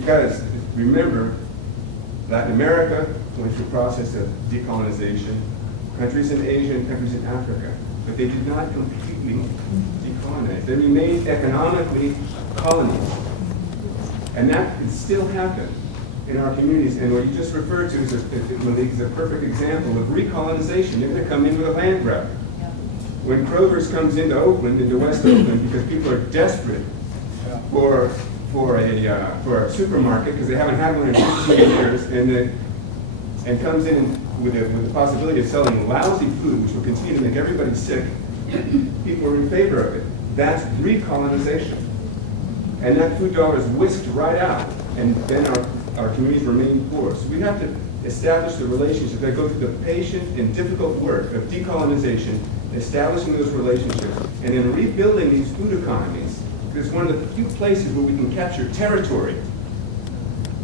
because remember, Latin America went through a process of decolonization, countries in Asia and countries in Africa, but they did not completely decolonize. They remained economically colonies. And that can still happen in our communities. And what you just referred to is a perfect example of recolonization. They're going to come in with a land grab. When Kroger's comes into Oakland, into West Oakland, because people are desperate for a supermarket because they haven't had one in 15 years, and comes in with the possibility of selling lousy food, which will continue to make everybody sick, people are in favor of it. That's recolonization. And that food dollar is whisked right out, and then our communities remain poor. So we have to establish the relationship that go through the patient and difficult work of decolonization, establishing those relationships, and then rebuilding these food economies. Because it's one of the few places where we can capture territory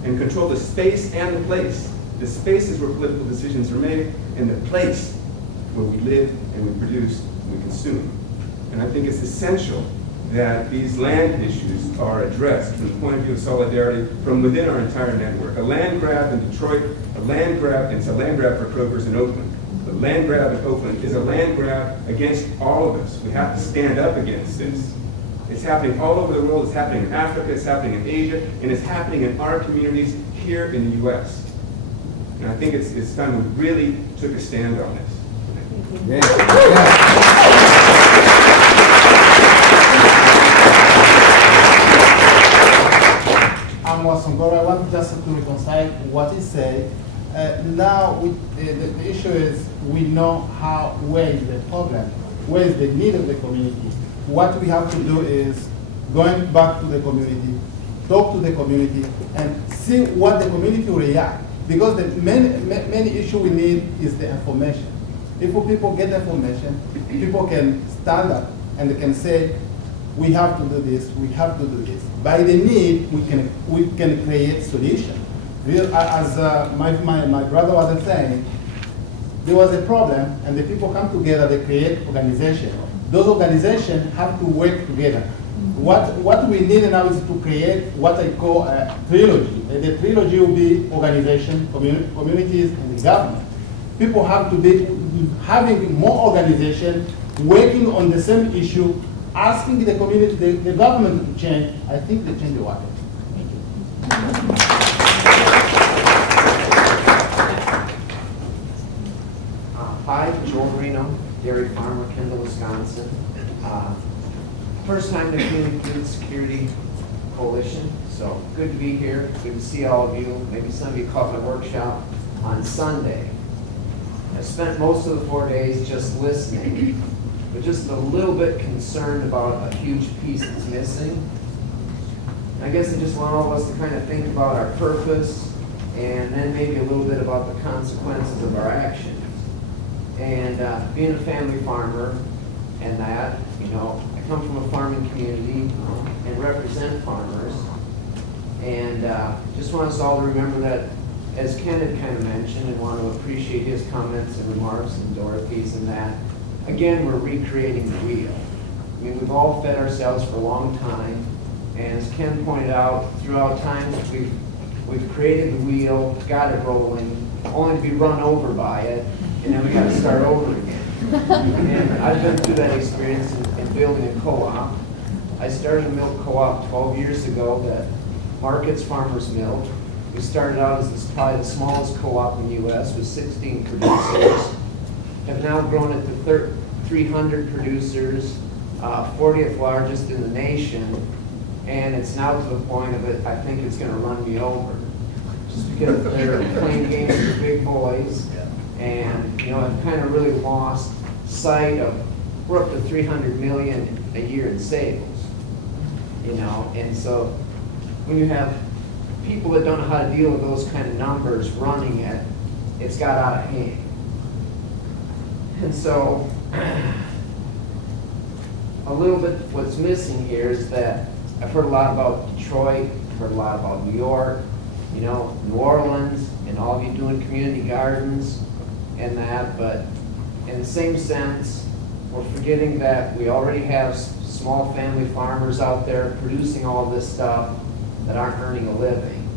and control the space and the place. The space is where political decisions are made, and the place where we live and we produce and we consume. And I think it's essential that these land issues are addressed from the point of view of solidarity from within our entire network. A land grab in Detroit, a land grab, and it's a land grab for Kroger's in Oakland. The land grab in Oakland is a land grab against all of us. We have to stand up against this. It's happening all over the world. It's happening in Africa, it's happening in Asia, and it's happening in our communities here in the U.S. And I think it's time we really took a stand on this. I'm Wasongoro. I want just to reconcile what he said. Now, the issue is we know where is the problem, where is the need of the community. What we have to do is going back to the community, talk to the community, and see what the community will react. Because the main issue we need is the information. If people get information, people can stand up and they can say, we have to do this, we have to do this. By the need, we can create solution. As my brother was saying, there was a problem, and the people come together, they create organization. Those organizations have to work together. What we need now is to create what I call a trilogy. The trilogy will be organization, communities, and the government. People have to be having more organization, working on the same issue, asking the community, the government to change. I think the change will happen. Hi, Joel Reno, dairy farmer, Kendall, Wisconsin. First time to Community Food Security Coalition, so good to be here. Good to see all of you. Maybe some of you caught my workshop on Sunday. I spent most of the 4 days just listening, but just a little bit concerned about a huge piece that's missing. I guess I just want all of us to kind of think about our purpose and then maybe a little bit about the consequences of our actions. And being a family farmer and that, I come from a farming community and represent farmers. And just want us all to remember that, as Ken had kind of mentioned, and want to appreciate his comments and remarks and Dorothy's and that, again, we're recreating the wheel. I mean, we've all fed ourselves for a long time. And as Ken pointed out, throughout time, we've created the wheel, got it rolling, only to be run over by it, and then we got to start over again. And I've been through that experience in building a co-op. I started a milk co-op 12 years ago that markets farmers' milk. We started out as probably the smallest co-op in the U.S. with 16 producers. Have now grown it to 300 producers, 40th largest in the nation, and it's now to the point of it, I think it's going to run me over. Just because they're playing games with the big boys, and I've kind of really lost sight of, we're up to 300 million a year in sales, and so when you have people that don't know how to deal with those kind of numbers running it, it's got out of hand. And so a little bit what's missing here is that I've heard a lot about Detroit, I've heard a lot about New York, New Orleans, and all of you doing community gardens and that, but in the same sense, we're forgetting that we already have small family farmers out there producing all this stuff that aren't earning a living.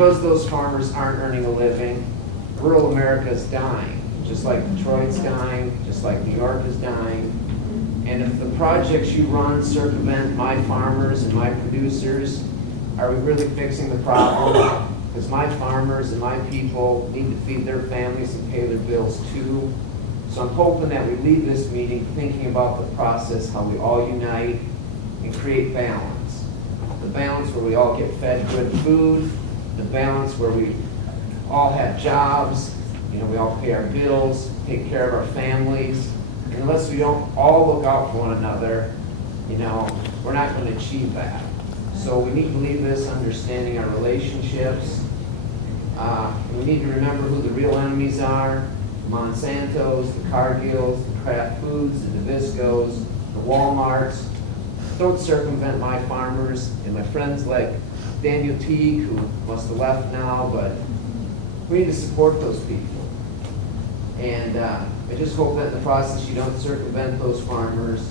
because those farmers aren't earning a living, rural America is dying, just like Detroit's dying, just like New York is dying. And if the projects you run circumvent my farmers and my producers, are we really fixing the problem? Because my farmers and my people need to feed their families and pay their bills too. So I'm hoping that we leave this meeting thinking about the process, how we all unite and create balance. The balance where we all get fed good food, the balance where we all have jobs, we all pay our bills, take care of our families. And unless we don't all look out for one another, we're not going to achieve that. So we need to leave this understanding our relationships. We need to remember who the real enemies are: the Monsantos, the Cargills, the Kraft Foods, the Nabiscos, the Walmarts. Don't circumvent my farmers and my friends like Daniel Teague, who must have left now, but we need to support those people. And I just hope that in the process you don't circumvent those farmers.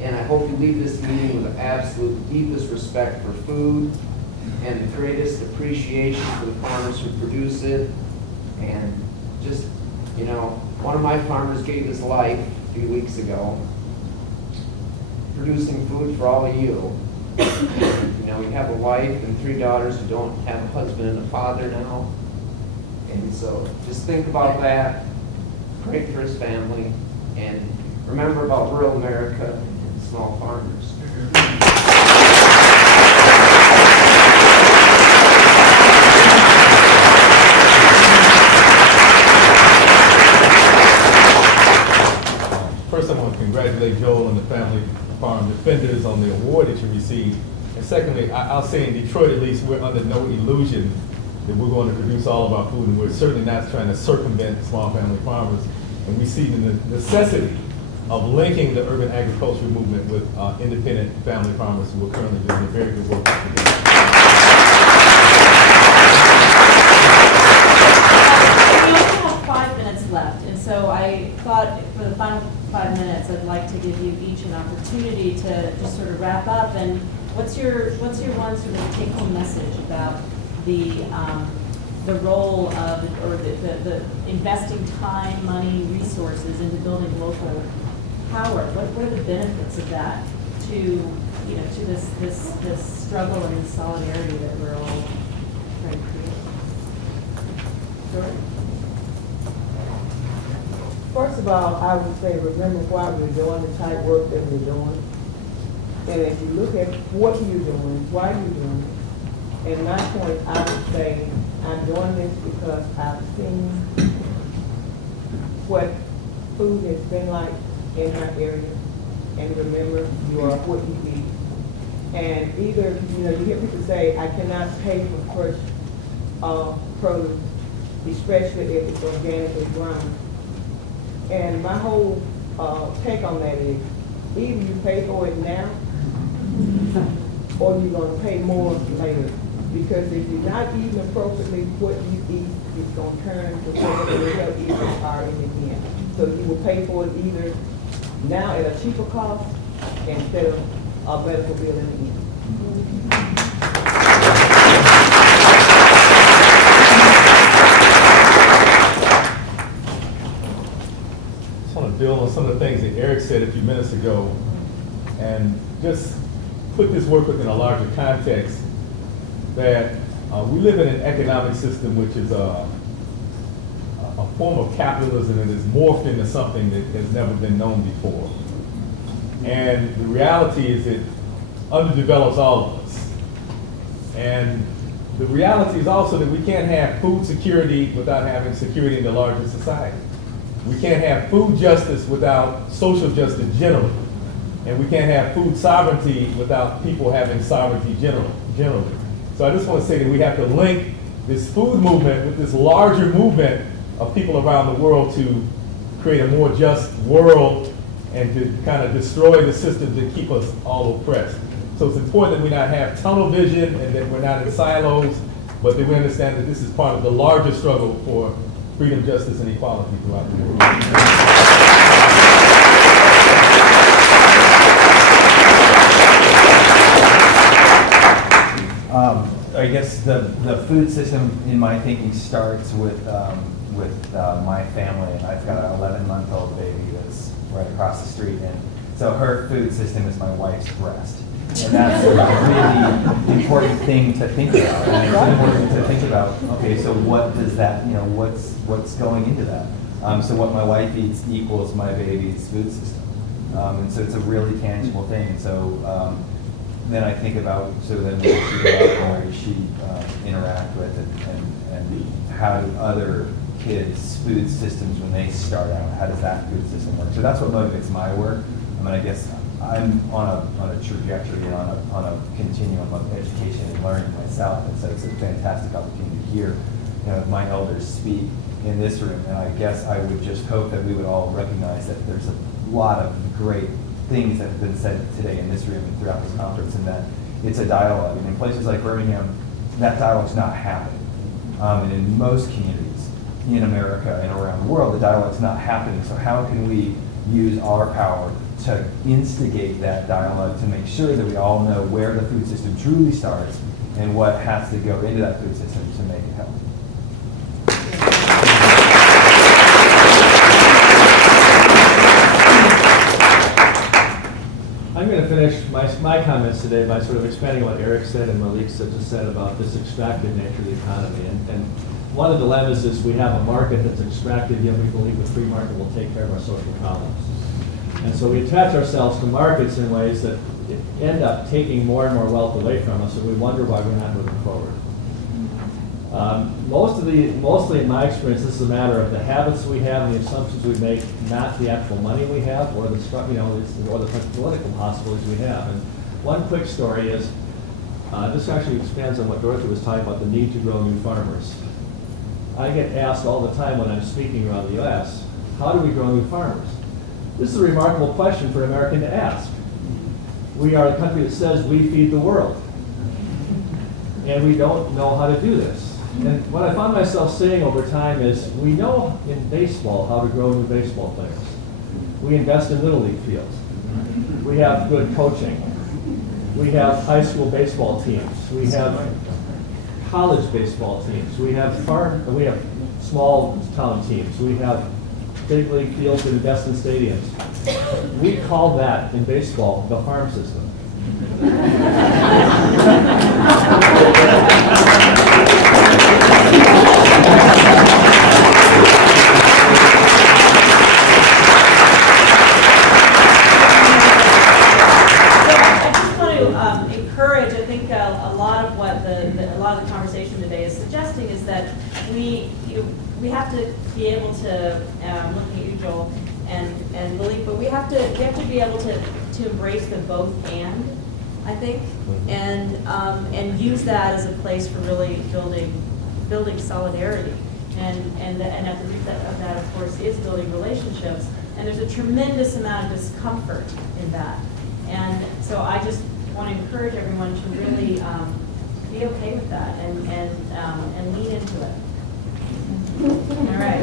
And I hope you leave this meeting with the absolute deepest respect for food and the greatest appreciation for the farmers who produce it. And just, one of my farmers gave his life a few weeks ago producing food for all of you. And, we have a wife and 3 daughters who don't have a husband and a father now. And so just think about that, pray for his family, and remember about rural America and small farmers. First, I want to congratulate Joel and the Family Farm Defenders on the award that you received. And secondly, I'll say in Detroit at least, we're under no illusion that we're going to produce all of our food, and we're certainly not trying to circumvent small family farmers. And we see the necessity of linking the urban agriculture movement with independent family farmers who are currently doing a very good work together. We only have 5 minutes left, and so I thought for the final 5 minutes, I'd like to give you each an opportunity to just sort of wrap up. And what's your one sort of take-home message about the role of, or the investing time, money, resources into building local power? What are the benefits of that to this struggle and this solidarity that we're all trying to create? George? First of all, I would say remember why we're doing the type work that we're doing. And if you look at what you're doing, why you're doing it, and my point, I would say, I'm doing this because I've seen what food has been like in my area. And remember, you are what you eat. And either, you hear people say, I cannot pay for fresh produce, especially if it's organically grown. And my whole take on that is, either you pay for it now, or you're going to pay more later. Because if you're not eating appropriately, what you eat is going to turn to whatever the health issues are in the end. So you will pay for it either now at a cheaper cost instead of a medical bill in the end. I just want to build on some of the things that Eric said a few minutes ago and just put this work within a larger context. That we live in an economic system which is a form of capitalism that is morphed into something that has never been known before. And the reality is it underdevelops all of us. And the reality is also that we can't have food security without having security in the larger society. We can't have food justice without social justice generally. And we can't have food sovereignty without people having sovereignty generally. So I just want to say that we have to link this food movement with this larger movement of people around the world to create a more just world and to kind of destroy the systems that keep us all oppressed. So it's important that we not have tunnel vision and that we're not in silos, but that we understand that this is part of the larger struggle for freedom, justice, and equality throughout the world. I guess the food system in my thinking starts with my family, and I've got an 11-month-old baby that's right across the street, and so her food system is my wife's breast. And that's a really important thing to think about. And it's important to think about, okay, so what does that, what's going into that? So what my wife eats equals my baby's food system. And so it's a really tangible thing. So then I think about, so then where she go out and where she interact with it, and how do other kids' food systems, when they start out, how does that food system work? So that's what motivates my work. I mean, I guess I'm on a trajectory and on a continuum of education and learning myself, and so it's a fantastic opportunity to hear, my elders speak in this room. And I guess I would just hope that we would all recognize that there's a lot of great things that have been said today in this room and throughout this conference, and that it's a dialogue. And in places like Birmingham, that dialogue's not happening. And in most communities in America and around the world, the dialogue's not happening. So how can we use our power to instigate that dialogue, to make sure that we all know where the food system truly starts and what has to go into that food system to make it healthy? I'm going to finish my comments today by sort of expanding what Eric said and Malik just said about this extractive nature of the economy. And one of the dilemmas is we have a market that's extractive, yet we believe the free market will take care of our social problems. And so we attach ourselves to markets in ways that end up taking more and more wealth away from us, and we wonder why we're not moving forward. Mostly in my experience, this is a matter of the habits we have and the assumptions we make, not the actual money we have or the political possibilities we have. And one quick story is, this actually expands on what Dorothy was talking about, the need to grow new farmers. I get asked all the time when I'm speaking around the U.S., how do we grow new farmers? This is a remarkable question for an American to ask. We are a country that says we feed the world, and we don't know how to do this. And what I found myself saying over time is, we know in baseball how to grow new baseball players. We invest in Little League fields. We have good coaching. We have high school baseball teams. We have college baseball teams. We have small town teams. We have big league fields that invest in stadiums. We call that in baseball the farm system. A lot of the conversation today is suggesting is that we have to be able to, looking at you, Joel, and Malik, but we have to be able to embrace the both and, I think, and use that as a place for really building solidarity, and at the root of that, of course, is building relationships. And there's a tremendous amount of discomfort in that, and so I just want to encourage everyone to really be okay with that and lean into it. All right.